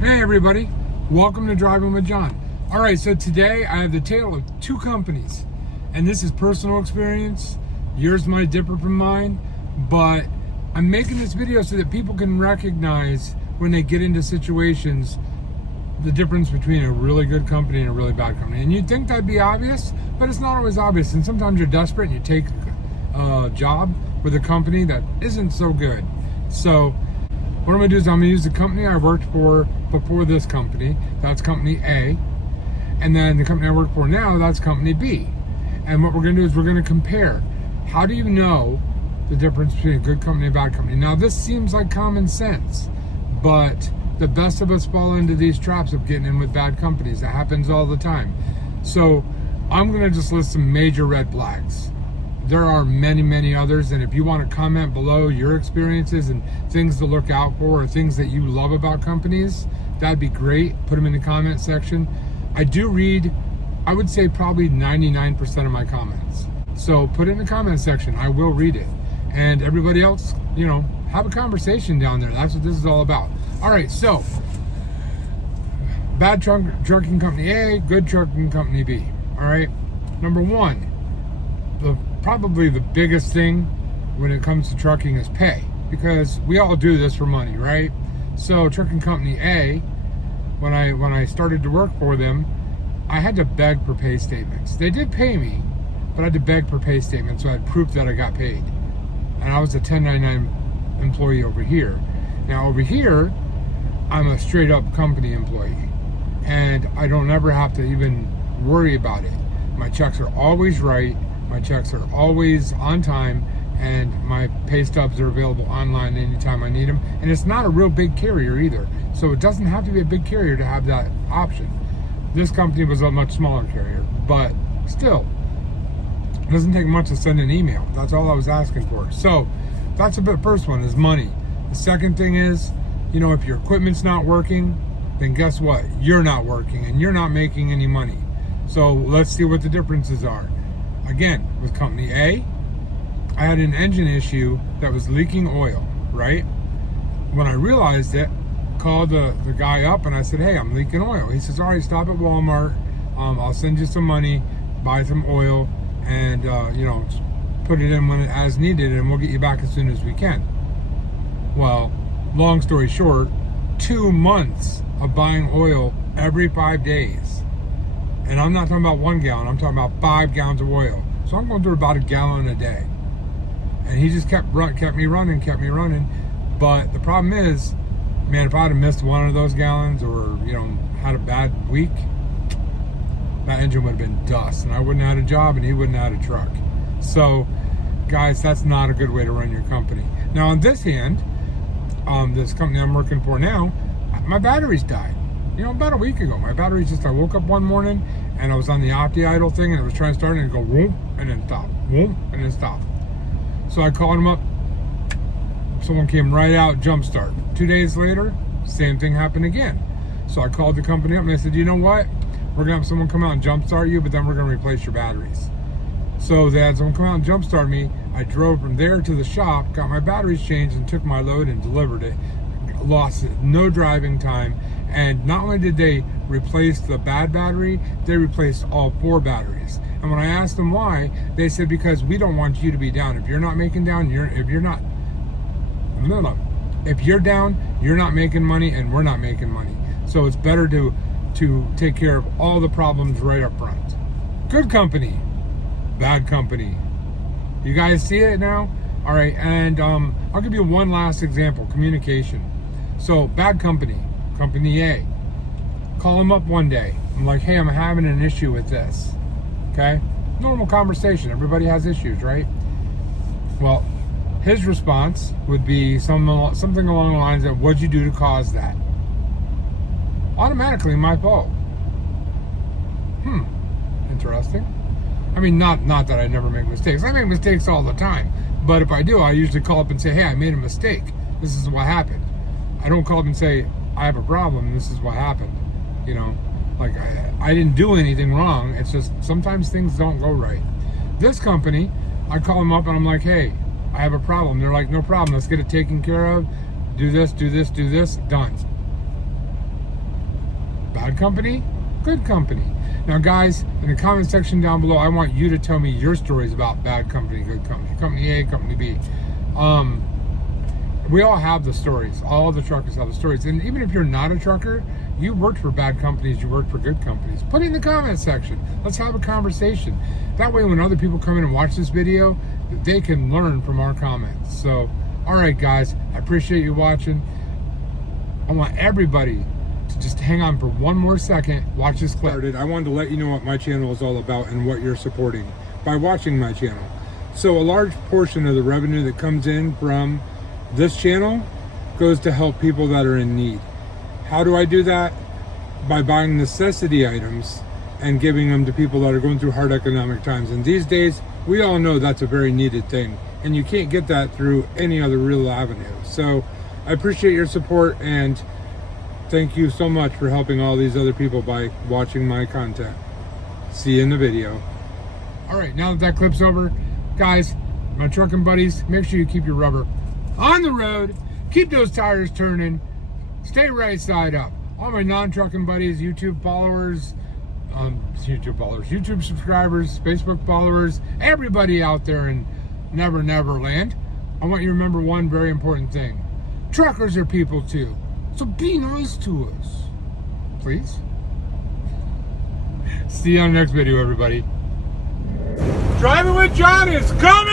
Hey everybody, welcome to Driving with John. All right, so today I have the tale of two companies, and this is personal experience. Yours might differ from mine, but I'm making this video so that people can recognize when they get into situations the difference between a really good company and a really bad company. And you'd think that'd be obvious, but it's not always obvious. And sometimes you're desperate and you take a job with a company that isn't so good. So what I'm gonna do is I'm gonna use the company I worked for before this company. That's company A. And then the company I work for now, that's company B. And what we're gonna do is we're gonna compare. How do you know the difference between a good company and a bad company? Now this seems like common sense, but the best of us fall into these traps of getting in with bad companies. That happens all the time. So I'm gonna just list some major red flags. There are many, many others, and if you want to comment below your experiences and things to look out for or things that you love about companies, that'd be great. Put them in the comment section. I do read, I would say probably 99% of my comments. So put it in the comment section. I will read it. And everybody else, have a conversation down there. That's what this is all about. All right, so bad trucking company A, good trucking company B. All right, number one, probably the biggest thing when it comes to trucking is pay, because we all do this for money, right? So trucking company A, when I started to work for them, I had to beg for pay statements. They did pay me, but I had to beg for pay statements so I had proof that I got paid. And I was a 1099 employee over here. Now over here, I'm a straight up company employee, and I don't ever have to even worry about it. My checks are always right. My checks are always on time, and my pay stubs are available online anytime I need them. And it's not a real big carrier either, so it doesn't have to be a big carrier to have that option. This company was a much smaller carrier, but still, it doesn't take much to send an email. That's all I was asking for. So that's the first one, is money. The second thing is, if your equipment's not working, then guess what? You're not working and you're not making any money. So let's see what the differences are. Again, with company A, I had an engine issue that was leaking oil, right? When I realized it, called the guy up and I said, hey, I'm leaking oil. He says, all right, stop at Walmart. I'll send you some money, buy some oil, and put it in as needed, and we'll get you back as soon as we can. Well, long story short, 2 months of buying oil every 5 days. And I'm not talking about 1 gallon, I'm talking about 5 gallons of oil. So I'm going through about 1 gallon a day. And he just kept me running. But the problem is, man, if I'd have missed one of those gallons or, had a bad week, that engine would have been dust. And I wouldn't have had a job and he wouldn't have had a truck. So, guys, that's not a good way to run your company. Now, on this hand, this company I'm working for now, my batteries died. About a week ago, my batteries I woke up one morning and I was on the opti-idle thing and it was trying to start and it'd go whoop and then stop, whoop and then stop. So I called them up. Someone came right out, jump start. 2 days later, same thing happened again. So I called the company up and I said, you know what? We're gonna have someone come out and jump start you, but then we're gonna replace your batteries. So they had someone come out and jump start me. I drove from there to the shop, got my batteries changed and took my load and delivered it. Lost it, no driving time. And not only did they replace the bad battery, they replaced all 4 batteries. And when I asked them why, they said, because we don't want you to be down. If you're not making down, if you're down, you're not making money and we're not making money. So it's better to take care of all the problems right up front. Good company, bad company. You guys see it now? All right, and I'll give you one last example, communication. So bad company. Company A, call him up one day. I'm like, hey, I'm having an issue with this. Okay? Normal conversation. Everybody has issues, right? Well, his response would be something along the lines of, what'd you do to cause that? Automatically my fault. Interesting. I mean, not that I never make mistakes. I make mistakes all the time. But if I do, I usually call up and say, hey, I made a mistake. This is what happened. I don't call up and say, I have a problem and this is what happened. Like I didn't do anything wrong. It's just sometimes things don't go right. This company, I call them up and I'm like, hey, I have a problem. They're like, no problem. Let's get it taken care of. Do this, done. Bad company, good company. Now guys, in the comment section down below, I want you to tell me your stories about bad company, good company, company A, company B. We all have the stories. All the truckers have the stories. And even if you're not a trucker, you worked for bad companies, you worked for good companies. Put it in the comment section. Let's have a conversation. That way when other people come in and watch this video, they can learn from our comments. So, all right guys, I appreciate you watching. I want everybody to just hang on for one more second, watch this clip. I wanted to let you know what my channel is all about and what you're supporting by watching my channel. So a large portion of the revenue that comes in from this channel goes to help people that are in need. How do I do that? By buying necessity items and giving them to people that are going through hard economic times. And these days, we all know that's a very needed thing. And you can't get that through any other real avenue. So I appreciate your support and thank you so much for helping all these other people by watching my content. See you in the video. All right, now that clip's over, guys, my trucking buddies, make sure you keep your rubber on the road, keep those tires turning, stay right side up. All my non-trucking buddies, YouTube followers, YouTube subscribers, Facebook followers, everybody out there in Never Land, I want you to remember one very important thing. Truckers are people too, so be nice to us, please. See you on the next video, everybody. Driving with John is coming!